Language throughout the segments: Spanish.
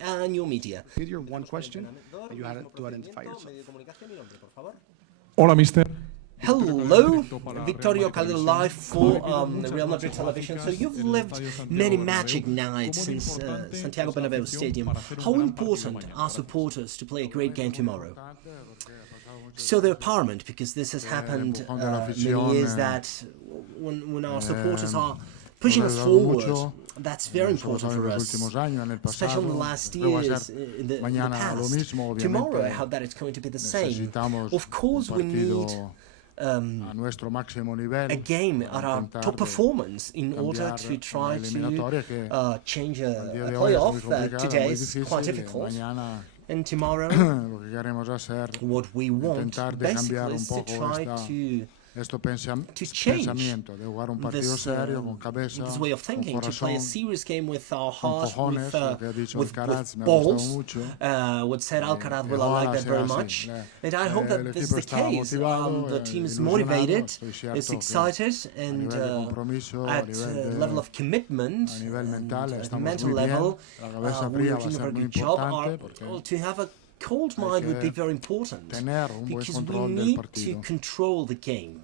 and your media. With your one question, you had to identify yourself. Hola, mister. Hello, Vittorio Calderon live for Real Madrid television. So you've lived many magic nights since Santiago Bernabéu Stadium. How important are supporters to play a great game tomorrow? So they're paramount, because this has happened many years, that when our supporters are pushing us forward, that's very important for us, especially in the last years, in the past. Tomorrow, I hope that it's going to be the same. Of course, we need a game at our top performance in order to try to change a playoff that today is quite difficult. And tomorrow, what we want basically is to try to change this way of thinking, to play a serious game with our heart, with balls. What said Alcaraz will I like that very much, and I hope that this is the case. The team is motivated, it's excited, and at the level of commitment, and at the mental level, we are doing a very good job. To have a cold mind would be very important, because we need to control the game.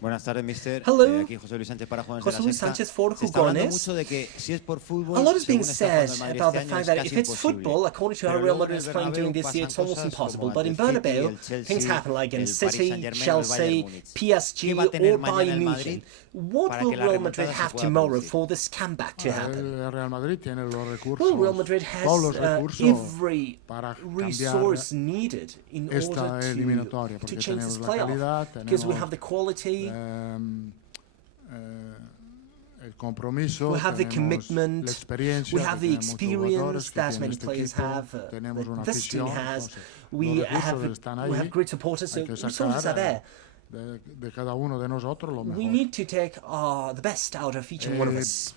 Buenas tardes, mister. Hello, aquí José Luis Sánchez para Jugones José de la Luis Sexta. Sánchez for Se está hablando Jugones. mucho de que si es por fútbol, A lot is being según está said jugando el Madrid about the este año, fact es that casi if it's imposible. football, according to how Pero Real luego Madrid en is el playing during Bernabéu this year, it's pasan almost cosas impossible. como But in ante el City, Bernabeu, el Chelsea, things happen like el against Paris City, Saint-Germain, el Chelsea, Bayern Múnich. PSG, ¿Qué va a tener or mañana Bayern el Munich. Madrid What para will que la Real Madrid remontada se have pueda tomorrow producir? for this comeback to happen? Real Madrid tiene los recursos, Well, Real Madrid has todos los recursos every para resource needed in esta order eliminatoria, to porque change this tenemos la playoff, calidad, because we tenemos have the quality, el compromiso, we have the tenemos commitment, la experiencia, we have que the tenemos muchos jugadores experience que that tiene many este players equipo, have, tenemos una that this team afición, has. entonces, We los recursos have, están we ahí, have great supporters, so hay que resources are there. de cada uno de nosotros lo mejor. We need to take the best out of each and one of us.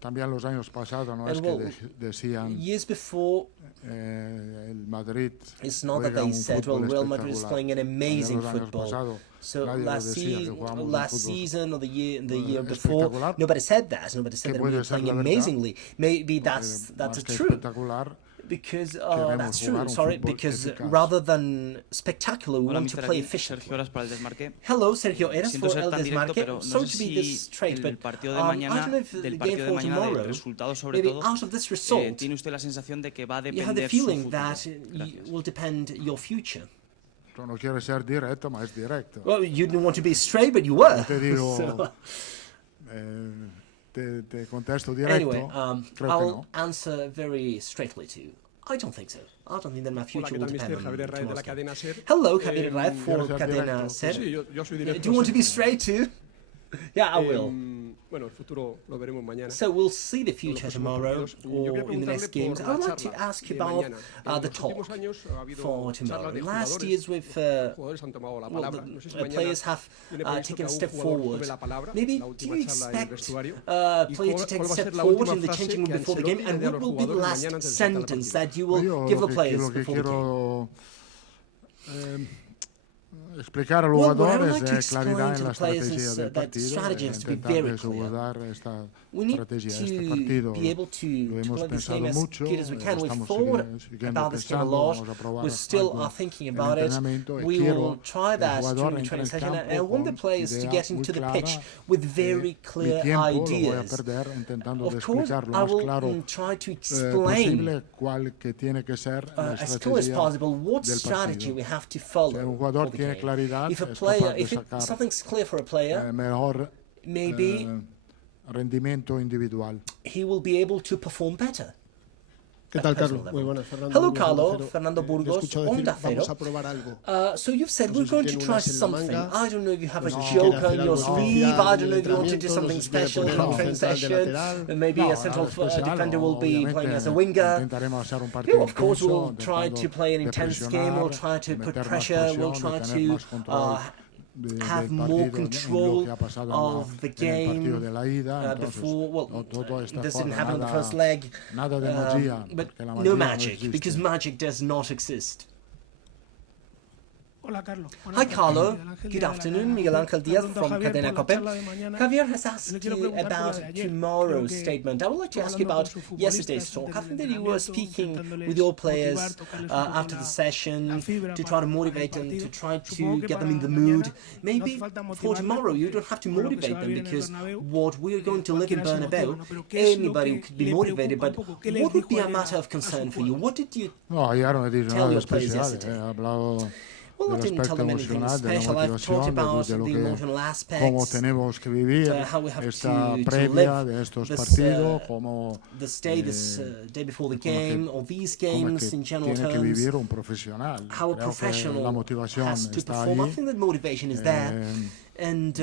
También los años pasados, no es And que well, decían years before, el Madrid it's not that juega they un said, well, fútbol Real Madrid is espectacular. playing an amazing También los años football. pasados, So nadie lo last decía, que jugábamos un fútbol season or the year before, espectacular, nobody said that. Nobody said que that we were puede ser playing la verdad, amazingly. Maybe that's más que true. espectacular, Because queremos that's jugar true, un sorry, fútbol because eficaz. rather than spectacular, we Hola, want to mister, play aquí efficiently. Sergio Horas para el Desmarque. Hello, Sergio Eras Siento for ser El tan directo, Desmarque. pero no Sorry sé to be si this straight, el but partido de I mañana, don't know if the del game partido de for mañana, tomorrow, del resultado sobre maybe todo, out of this result, tiene usted la sensación de que va a you have the depender su feeling futuro. that Gracias. will depend your future. tú no quieres ser directo, mas es directo. Well, you didn't want to be straight, but you were. Te digo, So, te contesto directo, anyway, creo que I'll no. answer very straightly to you. I don't think so. I don't think that my Hola, future ¿qué will tal, depend mister? on Javier Raez de la tomorrow's game. cadena SER. Hello, Javier Raez for ¿quieres ser Cadena directo? SER. Sí, yo soy Do directo. you want to be straight too? Yeah, I will. Bueno, el futuro lo veremos mañana. So we'll see the future Los próximos tomorrow partidos. Yo quería or in the next preguntarle games. por I would la like to charla ask you de about mañana. En the los talk últimos años ha habido for charlas tomorrow. de Last jugadores. years with Los jugadores han tomado la well, palabra. No sé si the mañana players have tiene previsto que taken a algún step jugador forward. tome la palabra, Maybe la do última you charla en el expect vestuario. ¿Y player to cuál take a va a step ser la forward última in the frase changing room que before the game? Ancelotti le And dé a what los will be the jugadores last mañana antes de empezar el sentence partido? that you will Yo give the lo players que before the game? quiero explicar a los Well, what I would jugadores like to es claridad explain en to la the players estrategia is del that partido, strategy has to be intentar very de clear. abordar esta We need estrategia, to este partido. be able to Lo hemos play this pensado game as mucho, good as we can. We've estamos thought siguiendo about this game a pensando, lot. vamos a probar We still algo are thinking en about it. entrenamiento, y We quiero will try el that jugador during the entre training en session. campo And I want the con players to idea get muy into the clara pitch with very mi clear tiempo lo voy a ideas. perder intentando Of de course, explicar lo I más will claro try to explain posible cuál que tiene que ser la as clear as estrategia possible what del strategy partido. we have to Si un follow jugador for the tiene game. claridad, If a es player, capaz de if sacar something's clear for a player, mejor maybe rendimiento individual. he will be able to perform better. ¿Qué tal, Carlos? Muy buenas, Fernando. Hello, Burgos, Carlo. Onda Cero. Fernando Burgos, Te escucho decir, Onda Cero. vamos a probar algo. So you've said No we're sé si going to tiene try unas en la something. manga. I don't know if you have a No sé si joke quiere on hacer your algo sleeve. especial I don't en know if you want to do entrenamiento, something no sé si quiere special poner in un training central de session. lateral. Maybe a central defender will be playing as a winger. Intentaremos hacer un Yeah, partido of course, intenso, we'll try to intentando play an de intense game. We'll try to presionar, put meter más pressure. We'll presión, try de tener to más control have del more partido, en lo control que ha pasado of the en el partido game de la ida. Entonces, before. Well, no todo está this didn't fuera, happen in the nada- first leg. nada de magia, But porque la no magia no magic, existe. because magic does not exist. Hi, Carlo. Good afternoon. Miguel Ángel Díaz from Cadena Cope. Javier has asked you about tomorrow's statement. I would like to ask you about yesterday's talk. I think that you were speaking with your players after the session to try to motivate them, to try to get them in the mood. Maybe for tomorrow you don't have to motivate them, because what we're going to live in Bernabeu, anybody could be motivated, but what would be a matter of concern for you? What did you No, ya no he dicho tell nada your players especial. yesterday? He hablado Well, I del didn't tell aspecto them anything emocional, de la special. I've talked motivación, about de the lo emotional cómo aspects, tenemos que vivir how we have esta to previa live de estos this, partidos, cómo this day, this day before the cómo es que- game, or these cómo es games que in general tiene que terms, vivir un profesional. how a Creo que la professional motivación has to está perform. I allí. think that motivation is there, and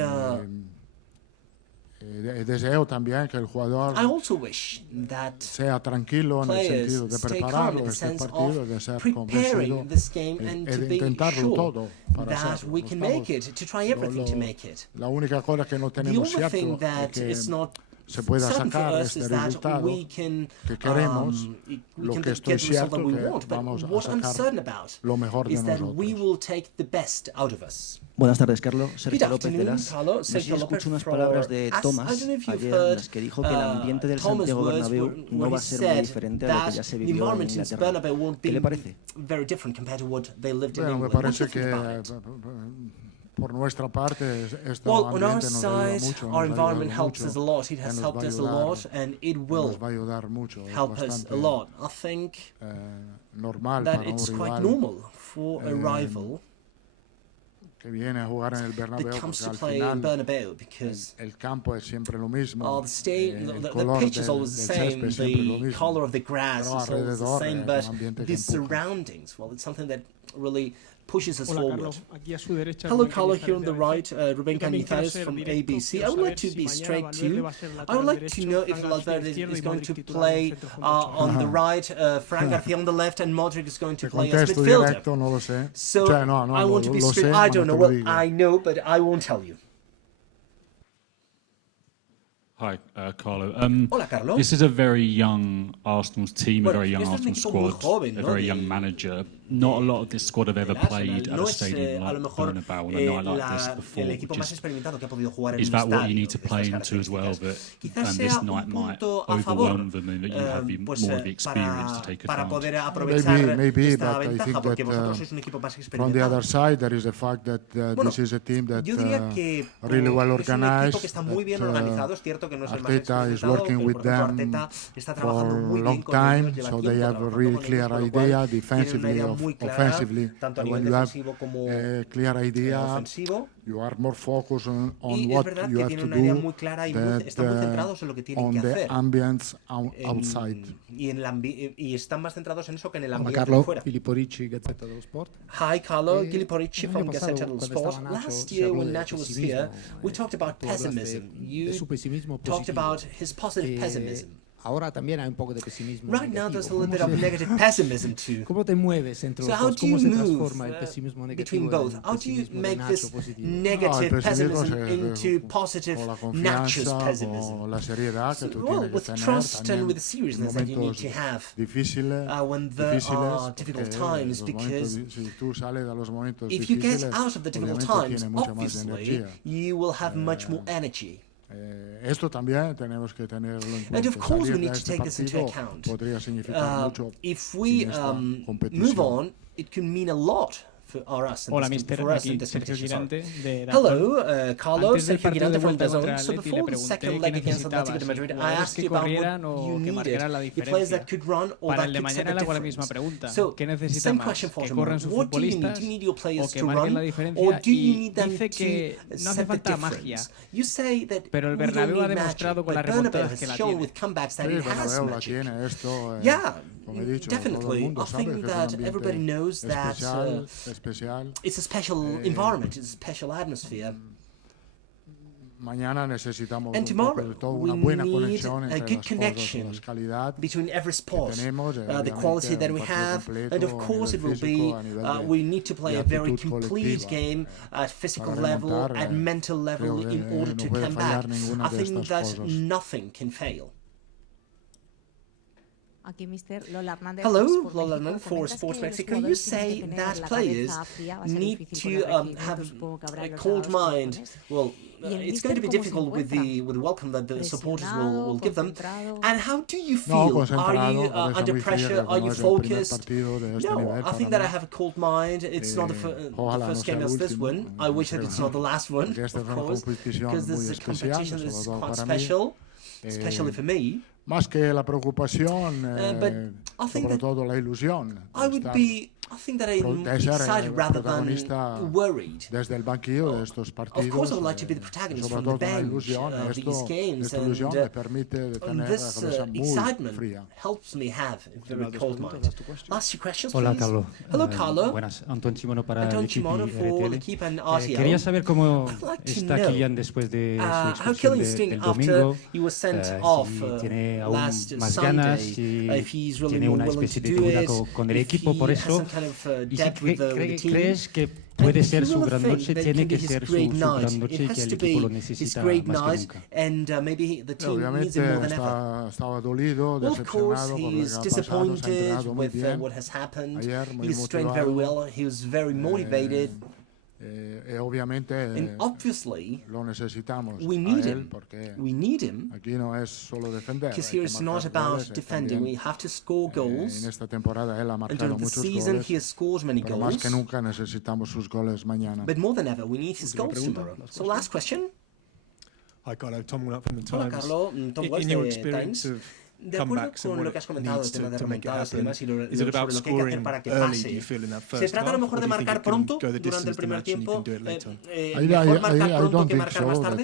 Deseo también que el jugador I also wish that sea tranquilo en el players sentido de stay calm prepararlo in the este sense partido, of de ser preparing convencido this game and y to de be intentarlo sure todo para that hacerlo. we can make it, to try everything to make it. La única cosa que no The tenemos only cierto thing es that que is not se pueda certain for sacar us este is that resultado we can, que queremos. we Lo can que get estoy the result cierto that we que want. But vamos a what I'm sacar certain about lo mejor de is that we nosotros. will take the best out of us. Buenas tardes, Carlos. Good Sergio López de afternoon, las. Carlo. No sé si Sergio López escucho unas from palabras de As. I Tomás don't know if you've ayer heard en las que dijo que el ambiente del Thomas' Santiago words Bernabéu where no va he a ser muy said diferente a lo que that ya se the vivió en environment in Inglaterra. Bernabeu won't ¿Qué be le parece? very different compared to what they lived in Bueno, me England. What do parece you que think about it? por nuestra parte este Well, on our ambiente nos ayuda side, mucho, our nos va a environment ayudar helps mucho, us a lot. It y has nos helped va a us a ayudar, lot, and it nos will va a ayudar mucho. Es help us a bastante lot. I think normal that para un it's quite rival normal for a rival que viene a jugar en el that Bernabéu, comes porque to al play in final Bernabeu, because el campo es siempre lo mismo, the el the color pitch is del always the césped same, es siempre lo the mismo. color of the grass Pero is always the alrededor same, es but un ambiente que the empuja. surroundings, well, it's something that really pushes us Hola, forward. Carlos. Aquí a su derecha, Hello, Rubén Carlo, Cañizares here on de the ABC. right, Ruben Yo también quiero Cañizares ser from directo. ABC. I Quiero would like saber to si be mañana straight Valverde to. va a ser el I would lateral like to derecho, know if Fran García Valverde izquierdo is y going Modric to titular play en el centro junto a Ochoa. on the right, Fran Garcia on the left, and Modric is going to Te play as contesto midfielder. directo, no lo sé. So O sea, no, I want to be lo straight. sé, I ma don't no know. te lo Well, digo. I know, but I won't tell you. Hi, Carlo. Hola, Carlo. This is a very young Arsenal team, Bueno, a very young este es un Arsenal equipo muy squad, joven, a ¿no? very young manager. Not a lot of this squad have ever del played Arsenal. at No a es stadium a lo like mejor Bernabeu, and I know I like this el before. equipo más Just, experimentado que ha podido jugar en is un that what estadio you need to de play estas into as well? características. That Quizás this sea un night might punto a favor, overwhelm them and that you have pues, more of the experience to take para advantage. poder aprovechar Maybe, esta but I ventaja, think porque that vosotros sois un equipo más from the experimentado. other side there is the fact that Bueno, this is a team that yo diría que really well es un equipo organized, que está muy bien that, organizado. Es cierto que no es el más Arteta is experimentado, working pero with por ejemplo them Arteta está trabajando for muy a bien long con ellos, time, lleva so tiempo they have a trabajando really con ellos, clear con lo cual idea tienen una defensively, idea muy clara, offensively. tanto a And nivel when you have defensivo como a clear idea, ofensivo. you are more focused on Y es what verdad you que have tienen to una idea do muy clara y that, están muy centrados en lo que tienen on que the hacer. ambience outside. Y están más centrados en eso que en el Hola, ambiente de Carlo. fuera. Filippo Ricci, Gazzetta dello Sport. Hi, Carlo. Eh, Gilly Porici el from año pasado, Gazzetta dello cuando Sport. estaba Nacho, Last se year, habló when de Nacho was pesimismo, here, we talked about tú hablaste pessimism. de You su pesimismo talked positivo. about his positive pessimism. Ahora también hay un poco de pesimismo Right now, negativo. there's a little bit ¿Cómo of se- negative pessimism too. ¿Cómo te mueves entre So los how dos? do ¿Cómo you se move transforma el pesimismo between negativo both? en el How do you pesimismo de make Nacho this positivo? negative el pesimismo pessimism into positive con la Nacho's confianza, pessimism? con la seriedad que tú Well, tienes que with tener trust también and with the seriousness that you need momentos to have difíciles, when there are difficult porque times, los momentos because si tú sales de los momentos if you get difíciles, out of the difficult obviamente times, tienes mucha más obviously energía. you will have much more energy. Esto también tenemos que tenerlo en cuenta. And of course, we Salir need de to este take this into partido account. podría significar mucho If we en esta move competición. on, it can mean a lot for us. Hola, in this, mister. for us in Aquí this Sergio competition. Girante de Hello, Carlo. Antes del Sergio partido Girante de from vuelta DAZN. contra So Atleti, before le the second pregunté leg qué against Atletico necesitaba, de Madrid, si I jugadores asked que you about corrieran what o you que marcaran la needed. The players diferencia. that could run or Para that el de could set mañana the le hago la misma difference. pregunta. So, ¿Qué necesita same más? question for ¿Que tomorrow. corran sus What do you need? futbolistas Do you need your o players que to marquen la run, or diferencia? do you Y need them dice que to no hace set the falta magia. difference? You say that Pero el we don't Bernabéu ha need demostrado magic, con las but Bernabéu remontadas has que la shown tiene. with comebacks that Sí, it has Bernabéu la magic. tiene esto, Yeah, como he dicho, todo el definitely. mundo I sabe think que es un that ambiente everybody knows that especial. it's a special environment, it's a special atmosphere. Mañana necesitamos And un poco tomorrow, de todo, we una buena need conexión a entre good las cosas, connection las calidad between every sport, tenemos, the obviamente, quality that we un partido have, completo and of a course it nivel will be, físico, a nivel de- we need to play de a very actitud complete colectiva, game at physical para level, remontar, at mental level, creo que, in order no to puede come back. fallar ninguna I de think estas that cosas. nothing can fail. Aquí Mr. Lola Hernández. Hello, Sport Lola México. Hernández for Comentas Sports que Mexico. los You jugadores tienen say que tener that la players cabeza fría, va a ser need difícil to con el have régimen, supongo que habrá a los cold jugadores mind. jóvenes. Well, Y el it's going to be míster, ¿cómo se difficult with the welcome that the supporters will give them. Presionado, And how do you No, feel? concentrado, Are you por eso under muy pressure? frío, Are no you es el primer focused? partido de este No, nivel I para think that I mí. have a cold mind. It's not Ojalá the first no sea game el as this último, one. I wish that creo, it's not the last one, porque esta of es una course, competición because this muy is a especial, competition that sobre is todo quite para mí. special, especially for me. Más que la preocupación, But I think sobre that todo la ilusión. I would be. I think that I'm de ser excited rather protagonista than worried. desde el banquillo de estos partidos. Of course, I would like to be the protagonist sobre from the todo con la bench ilusión. of these games, Esta ilusión and me permite de tener la this cabeza muy excitement fría. helps me have a very cold mind. Last two questions, Hola, please. Carlo. Hello, Carlo. Buenas. Antón Chimono para Anton el equipo Chimono for the RTL. keep and RTL. Quería saber cómo I'd like to está know, Kylian después de su how expulsión Kylian's doing del after domingo. he was sent off Si tiene aún last más Sunday, ganas, si if he's really tiene more una willing especie to de do duda it, con el if equipo he por has eso. some kind of Y si debt with the team. crees que puede And ser if you su really gran think noche, that it tiene can que be his ser su great gran night, noche it y que has el to equipo lo be his necesita great más que night, nunca. and maybe the team needs Obviamente him more than ever. estaba dolido, Well, of course, decepcionado por lo que he's ha pasado, se ha disappointed entrenado muy with bien. what has happened. Ayer muy He's trained very motivado. well. He was very motivated. Obviamente And obviously, lo necesitamos we a need él him. porque We need him aquí no es solo defender. because hay here que it's not marcar goles, about defending. We también, have to score goals. en esta temporada él ha And marcado during the muchos season, goles, he has scored many pero más goals. que nunca necesitamos sus goles mañana. But more than ever, we need his Última goals pregunta, tomorrow. last So, question. last question. Hi, Carlo. Tom Wallach from the Hola, Times. Carlo. Tom Wells In your de experience Times. of De acuerdo comebacks and con what lo que has it comentado, el needs tema de to make it remontadas y happen, demás, y is it about sobre lo que hay que hacer scoring para que early, do pase. you feel, in that ¿Se first trata a lo half, mejor or de do you think marcar you can pronto go the durante distance el to primer match and you tiempo? can do it later? ¿Mejor marcar I pronto don't que think marcar so. más tarde?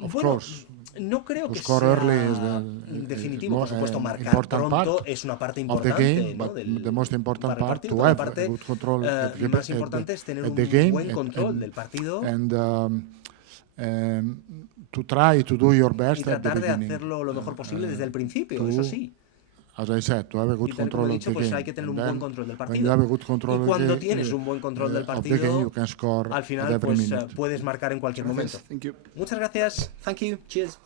Of Bueno, course, no creo to que score sea early is the definitivo, por supuesto, marcar important pronto part es una parte of the importante, game, ¿no? but the most important para el part partido, to pero la have parte good control más importante es tener at un the game buen control del partido and to try to do your y best at the tratar de beginning. hacerlo lo mejor posible desde el principio, eso sí. As I said, to have a good Y tal como control he of dicho, the pues game. hay que tener un And buen then, control del when you partido. have a good control Y of cuando the, tienes un buen control del of the game, partido, you can score al at final every pues minute. puedes marcar en cualquier momento. Thank you. Muchas gracias. Thank you. Cheers.